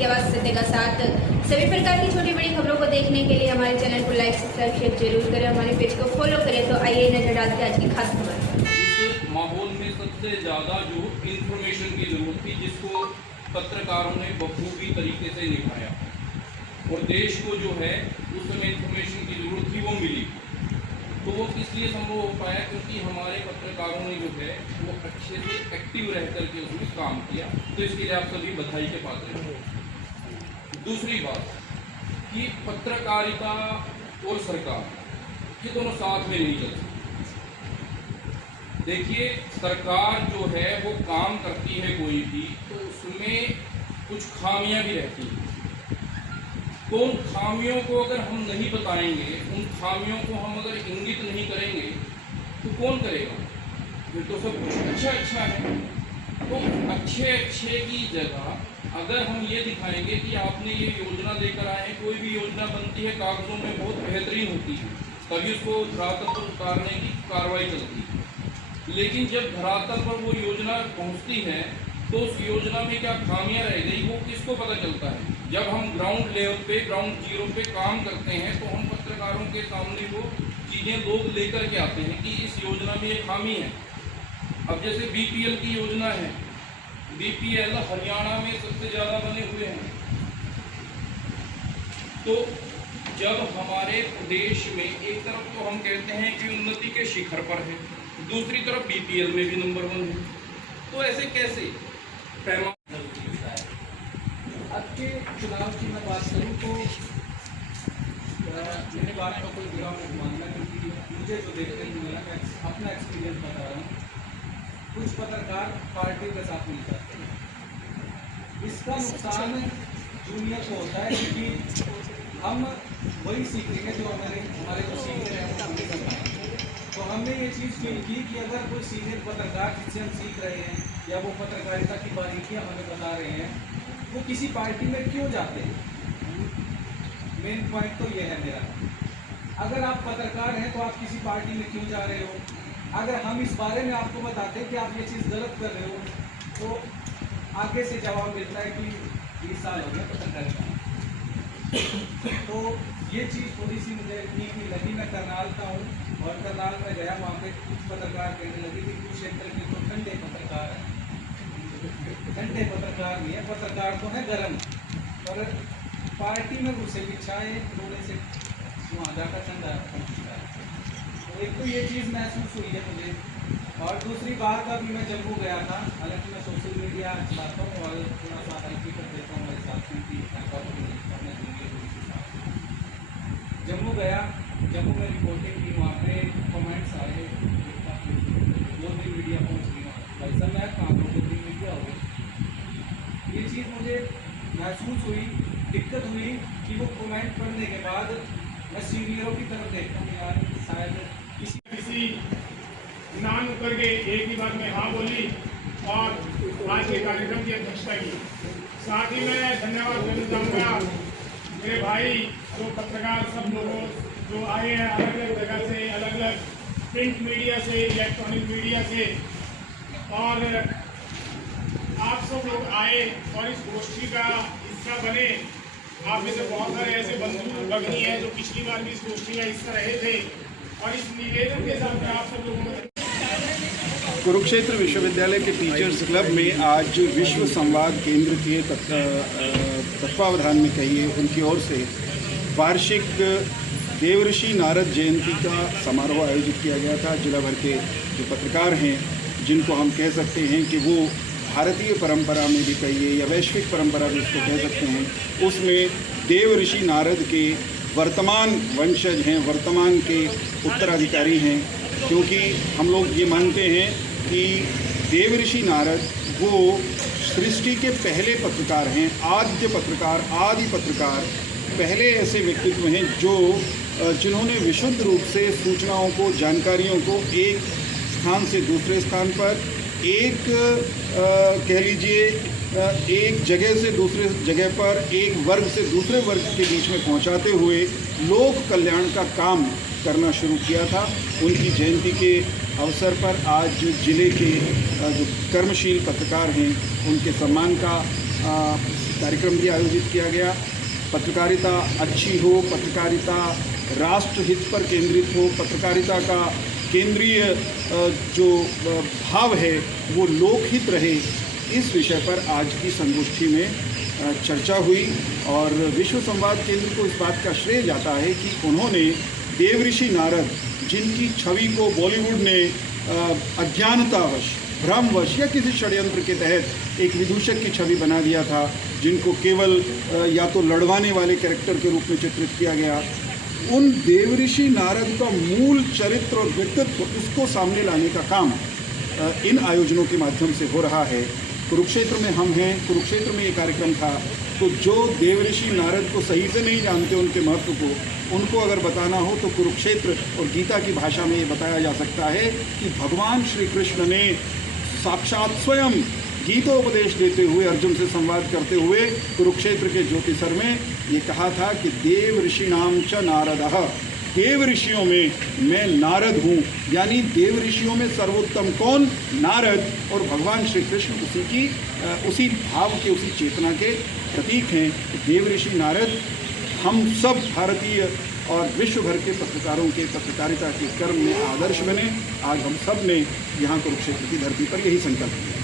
की आवाज़ सत्य का साथ। सभी प्रकार की छोटी बड़ी खबरों को देखने के लिए हमारे चैनल को लाइक सब्सक्राइब शेयर जरूर करें, हमारे पेज को फॉलो करें। तो आइए नजर डालते हैं आज की खास खबर। इस माहौल में सबसे ज़्यादा जो इंफॉर्मेशन की जरूरत थी, जिसको पत्रकारों ने बखूबी तरीके से निभाया और देश को जो है उस समय इंफॉर्मेशन की जरूरत थी वो मिली। तो वो इसलिए संभव हो पाया क्योंकि हमारे पत्रकारों ने जो है वो अच्छे से एक्टिव रह करके उसमें काम किया। तो इसके लिए आप सभी बधाई के पात्र हैं। दूसरी बात कि पत्रकारिता और सरकार ये दोनों साथ में नहीं चल सकते। देखिए, सरकार जो है वो काम करती है कोई भी, तो उसमें कुछ खामियां भी रहती हैं। तो उन खामियों को अगर हम नहीं बताएंगे, उन खामियों को हम अगर इंगित नहीं करेंगे तो कौन करेगा? फिर तो सब कुछ अच्छा है। तो अच्छे की जगह अगर हम ये दिखाएंगे कि आपने ये योजना लेकर आए हैं, कोई भी योजना बनती है कागजों में बहुत बेहतरीन होती है, तभी उसको धरातल पर उतारने की कार्रवाई चलती है। लेकिन जब धरातल पर वो योजना पहुंचती है तो उस योजना में क्या खामियां रह गई वो किसको पता चलता है? जब हम ग्राउंड लेवल पे, ग्राउंड जीरो पे काम करते हैं तो हम पत्रकारों के सामने वो चीज़ें लोग लेकर के आते हैं कि इस योजना में ये खामी है। अब जैसे बीपीएल की योजना है, बीपीएल हरियाणा में सबसे ज़्यादा बने हुए हैं। तो जब हमारे प्रदेश में एक तरफ तो हम कहते हैं कि उन्नति के शिखर पर है, दूसरी तरफ बीपीएल में भी नंबर 1 है, तो ऐसे कैसे? अब के चुनाव की मैं बात करूँ तो मेरे बात का कोई बुरा मत मानना, क्योंकि मुझे जो देखने को मिला, मैं अपना एक्सपीरियंस बता रहा हूँ। कुछ पत्रकार पार्टियों के साथ मिल जाते हैं। इसका नुकसान जूनियर को होता है, क्योंकि हम वही सीखेंगे जो हमारे को सीखते हैं वो हमें करना। तो हमने ये चीज़ फील की कि अगर कोई सीनियर पत्रकार जिससे हम सीख रहे हैं या वो पत्रकारिता की बारीकियाँ हमें बता रहे हैं, वो किसी पार्टी में क्यों जाते हैं। मेन पॉइंट तो ये है मेरा। अगर आप पत्रकार हैं तो आप किसी पार्टी में क्यों जा रहे हो? अगर हम इस बारे में आपको बताते हैं कि आप ये चीज़ गलत कर रहे हो, तो आगे से जवाब मिलता है कि 20 साल हो गए पत्रकारिता। तो ये चीज़ थोड़ी सी मुझे ठीक नहीं लगी। मैं करनाल का हूँ और करनाल में गया, वहाँ पे कुछ पत्रकार कहने लगे कि कुछ क्षेत्र के तो ठंडे पत्रकार हैं। ठंडे पत्रकार नहीं है, पत्रकार तो है गर्म, पर पार्टी में घुसे बिछाए थोड़े से वहाँ जाकर ठंडा। तो एक तो ये चीज़ महसूस हुई है मुझे। और दूसरी बात, अभी मैं जम्मू गया था, हालांकि मैं सोशल मीडिया चलाता हूँ और थोड़ा सा हेल्प कर देता हूँ मेरे साथियों की। जम्मू गया, जम्मू में रिपोर्टिंग की, वहाँ पे कमेंट्स आए, जो भी मीडिया पहुँच गई भाई साहब मैं कहाँ पर मीडिया हो गई। ये चीज़ मुझे महसूस हुई, दिक्कत हुई कि वो कमेंट पढ़ने के बाद मैं सीनियरों की तरफ देखता हूँ, यार शायद किसी नाम करके एक ही बार में हाँ बोली और आज के कार्यक्रम की अध्यक्षता की। साथ ही मैं धन्यवाद देना चाहूँगा मेरे भाई जो पत्रकार सब लोगों जो आए हैं अलग अलग जगह से, अलग अलग प्रिंट मीडिया से, इलेक्ट्रॉनिक मीडिया से, और आप सब लोग आए और इस गोष्ठी का हिस्सा बने। आप में से बहुत सारे ऐसे बंधु भगिनी हैं जो पिछली बार भी इस गोष्ठी का हिस्सा रहे थे, और इस निवेदन के साथ मैं आप सब लोगों को कुरुक्षेत्र विश्वविद्यालय के टीचर्स क्लब में आज विश्व संवाद केंद्र के तत्वावधान में कहिए उनकी ओर से वार्षिक देवर्षि नारद जयंती का समारोह आयोजित किया गया था। जिला भर के जो पत्रकार हैं, जिनको हम कह सकते हैं कि वो भारतीय परंपरा में भी कहिए या वैश्विक परंपरा भी उसको कह सकते हैं, उसमें देवर्षि नारद के वर्तमान वंशज हैं, वर्तमान के उत्तराधिकारी हैं। क्योंकि हम लोग ये मानते हैं कि देवर्षि नारद वो सृष्टि के पहले पत्रकार हैं, आद्य पत्रकार, आदि पत्रकार, पहले ऐसे व्यक्तित्व हैं जिन्होंने विशुद्ध रूप से सूचनाओं को, जानकारियों को एक स्थान से दूसरे स्थान पर, एक कह लीजिए एक जगह से दूसरे जगह पर, एक वर्ग से दूसरे वर्ग के बीच में पहुंचाते हुए लोक कल्याण का काम करना शुरू किया था। उनकी जयंती के अवसर पर आज जिले के जो कर्मशील पत्रकार हैं उनके सम्मान का कार्यक्रम भी आयोजित किया गया। पत्रकारिता अच्छी हो, पत्रकारिता राष्ट्र हित पर केंद्रित हो, पत्रकारिता का केंद्रीय जो भाव है वो लोकहित रहे, इस विषय पर आज की संगोष्ठी में चर्चा हुई। और विश्व संवाद केंद्र को इस बात का श्रेय जाता है कि उन्होंने देवऋषि नारद, जिनकी छवि को बॉलीवुड ने अज्ञानतावश, भ्रमवश या किसी षड्यंत्र के तहत एक विदूषक की छवि बना दिया था, जिनको केवल या तो लड़वाने वाले कैरेक्टर के रूप में चित्रित किया गया, उन देवऋषि नारद का मूल चरित्र और व्यक्तित्व, उसको सामने लाने का काम इन आयोजनों के माध्यम से हो रहा है। कुरुक्षेत्र में हम हैं, कुरुक्षेत्र में ये कार्यक्रम था, तो जो देवऋषि नारद को सही से नहीं जानते उनके महत्व को, उनको अगर बताना हो तो कुरुक्षेत्र और गीता की भाषा में ये बताया जा सकता है कि भगवान श्री कृष्ण ने साक्षात स्वयं गीतोपदेश देते हुए, अर्जुन से संवाद करते हुए कुरुक्षेत्र के ज्योतिसर में ये कहा था कि देव ऋषिणाम च नारदः, देव ऋषियों में मैं नारद हूँ। यानी देव ऋषियों में सर्वोत्तम कौन? नारद। और भगवान श्री कृष्ण उसी भाव के, उसी चेतना के प्रतीक हैं। देव ऋषि नारद हम सब भारतीय और विश्व भर के पत्रकारों के पत्रकारिता के कर्म में आदर्श बने। आज हम सब ने यहाँ कुरुक्षेत्र की धरती पर यही संकल्प किया।